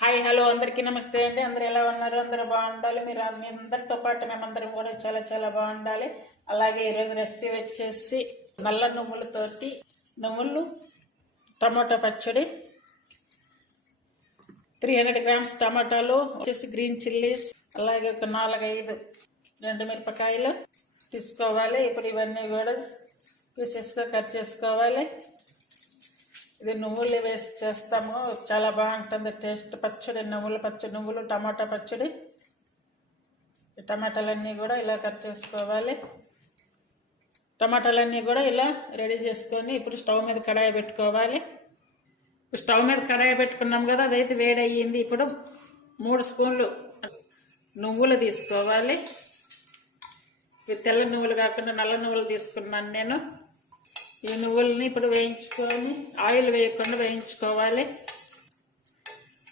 Hi hello అందరికీ నమస్తే అండి. అందరు ఎలా ఉన్నారు? అందరూ బాగుండాలి. మీరు మీ అందరితో పాటు మేమందరం కూడా చాలా చాలా బాగుండాలి. అలాగే ఈరోజు రెసిపీ వచ్చేసి నల్ల నువ్వులతోటి నువ్వులు టమాటా పచ్చడి త్రీ హండ్రెడ్ గ్రామ్స్ టమాటాలు వచ్చేసి గ్రీన్ చిల్లీస్ అలాగే ఒక నాలుగైదు రెండు మిరపకాయలు తీసుకోవాలి. ఇప్పుడు ఇవన్నీ కూడా పీసెస్గా కట్ చేసుకోవాలి. ఇది నువ్వులు వేసి చేస్తాము. చాలా బాగుంటుంది. టేస్ట్ పచ్చడి నువ్వుల పచ్చడి నువ్వులు టమాటా పచ్చడి. టమాటాలన్నీ కూడా ఇలా కట్ చేసుకోవాలి. టమాటాలన్నీ కూడా ఇలా రెడీ చేసుకొని ఇప్పుడు స్టవ్ మీద కడాయి పెట్టుకోవాలి. ఇప్పుడు స్టవ్ మీద కడాయి పెట్టుకున్నాం కదా అదైతే వేడయ్యింది. ఇప్పుడు మూడు స్పూన్లు నువ్వులు తీసుకోవాలి. ఇవి తెల్ల నువ్వులు కాకుండా నల్ల నువ్వులు తీసుకున్నాను నేను. ఈ నువ్వుల్ని ఇప్పుడు వేయించుకొని ఆయిల్ వేయకుండా వేయించుకోవాలి.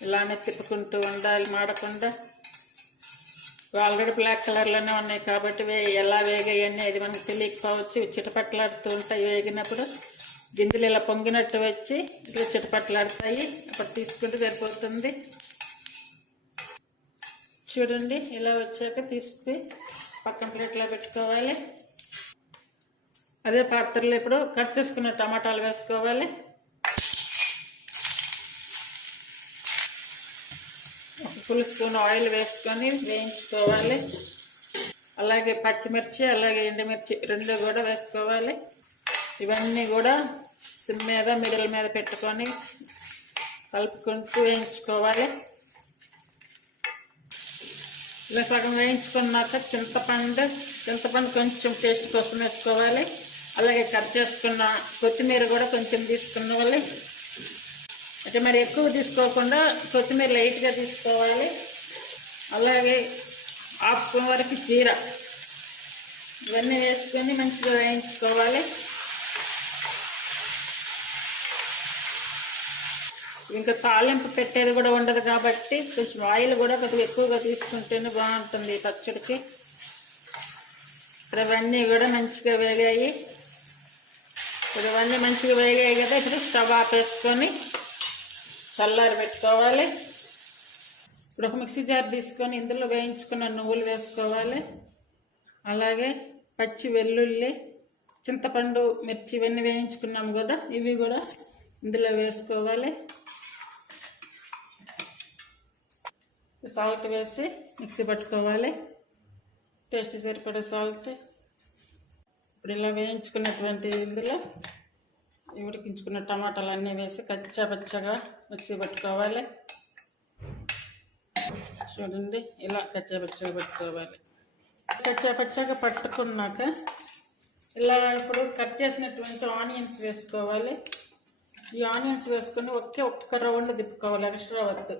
ఇలానే తిప్పుకుంటూ ఉండాలి మాడకుండా. ఆల్రెడీ బ్లాక్ కలర్లోనే ఉన్నాయి కాబట్టి వే ఎలా వేగాయని అది మనకు తెలియకపోవచ్చు. చిటపట్లాడుతూ ఉంటాయి వేగినప్పుడు. గింజలు ఇలా పొంగినట్టు వచ్చి ఇట్లా చిటపట్లాడతాయి. అప్పుడు తీసుకుంటే సరిపోతుంది. చూడండి ఇలా వచ్చాక తీసుకుని పక్కన ప్లేట్లో పెట్టుకోవాలి. అదే పాత్రలో ఇప్పుడు కట్ చేసుకున్న టమాటాలు వేసుకోవాలి. ఒక ఫుల్ స్పూన్ ఆయిల్ వేసుకొని వేయించుకోవాలి. అలాగే పచ్చిమిర్చి అలాగే ఎండుమిర్చి రెండు కూడా వేసుకోవాలి. ఇవన్నీ కూడా సిమ్ మీద మిడిల్ మీద పెట్టుకొని కలుపుకుంటూ వేయించుకోవాలి. ఇలా సగం వేయించుకున్నాక చింతపండు చింతపండు కొంచెం టేస్ట్ కోసం వేసుకోవాలి. అలాగే కట్ చేసుకున్న కొత్తిమీర కూడా కొంచెం తీసుకున్న వాళ్ళు. అంటే మరి ఎక్కువ తీసుకోకుండా కొత్తిమీర లైట్గా తీసుకోవాలి. అలాగే హాఫ్ స్పూన్ వరకు జీర. ఇవన్నీ వేసుకొని మంచిగా వేయించుకోవాలి. ఇంకా తాలింపు పెట్టేది కూడా ఉండదు కాబట్టి కొంచెం ఆయిల్ కూడా కొద్దిగా ఎక్కువగా తీసుకుంటేనే బాగుంటుంది పచ్చడికి. ఇక్కడ ఇవన్నీ కూడా మంచిగా వేగాయి. ఇవన్నీ మంచిగా వేగాయి కదా ఇప్పుడు స్టవ్ ఆపేసుకొని చల్లారి పెట్టుకోవాలి. ఇప్పుడు ఒక మిక్సీ జార్ తీసుకొని ఇందులో వేయించుకున్న నువ్వులు వేసుకోవాలి. అలాగే పచ్చి వెల్లుల్లి చింతపండు మిర్చి ఇవన్నీ వేయించుకున్నాము కదా ఇవి కూడా ఇందులో వేసుకోవాలి. సాల్ట్ వేసి మిక్సీ పట్టుకోవాలి. టేస్ట్ సరిపడే సాల్ట్. ఇప్పుడు ఇలా వేయించుకున్నటువంటి ఇందులో ఉడికించుకున్న టమాటాలు అన్నీ వేసి కచ్చా పచ్చగా మిక్సీ పట్టుకోవాలి. చూడండి ఇలా కచ్చా పచ్చగా పట్టుకోవాలి. కచ్చా పచ్చగా పట్టుకున్నాక ఇలా ఇప్పుడు కట్ చేసినటువంటి ఆనియన్స్ వేసుకోవాలి. ఈ ఆనియన్స్ వేసుకొని ఒకే ఒక్క రౌండ్ తిప్పుకోవాలి ఎక్స్ట్రా వద్దు.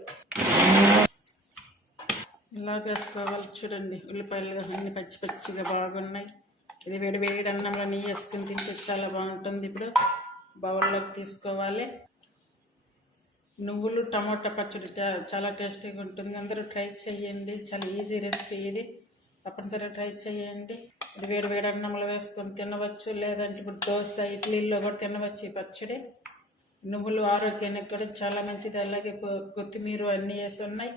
ఇలా వేసుకోవాలి. చూడండి ఉల్లిపాయలు అన్ని పచ్చి పచ్చిగా బాగున్నాయి. ఇది వేడి వేడి అన్నంలో నెయ్యి వేసుకుని తింటే చాలా బాగుంటుంది. ఇప్పుడు బౌల్లోకి తీసుకోవాలి. నువ్వులు టమాటా పచ్చడి చాలా టేస్టీగా ఉంటుంది. అందరూ ట్రై చేయండి. చాలా ఈజీ రెసిపీ ఇది. తప్పనిసరిగా ట్రై చేయండి. ఇది వేడి వేడి అన్నంలో వేసుకొని తినవచ్చు. లేదంటే ఇప్పుడు దోశ ఇడ్లీల్లో కూడా తినవచ్చు ఈ పచ్చడి. నువ్వులు ఆరోగ్యానికి కూడా చాలా మంచిది. అలాగే కొత్తిమీర అన్నీ వేసి ఉన్నాయి.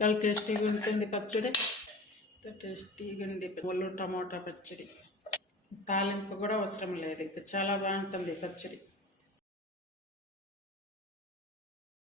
చాలా టేస్టీగా ఉంటుంది పచ్చడి. టేస్టీగా అండి. నువ్వులు టమాటా పచ్చడి. తాలింపు కూడా అవసరం లేదు. ఇంకా చాలా బాగుంటుంది పచ్చడి.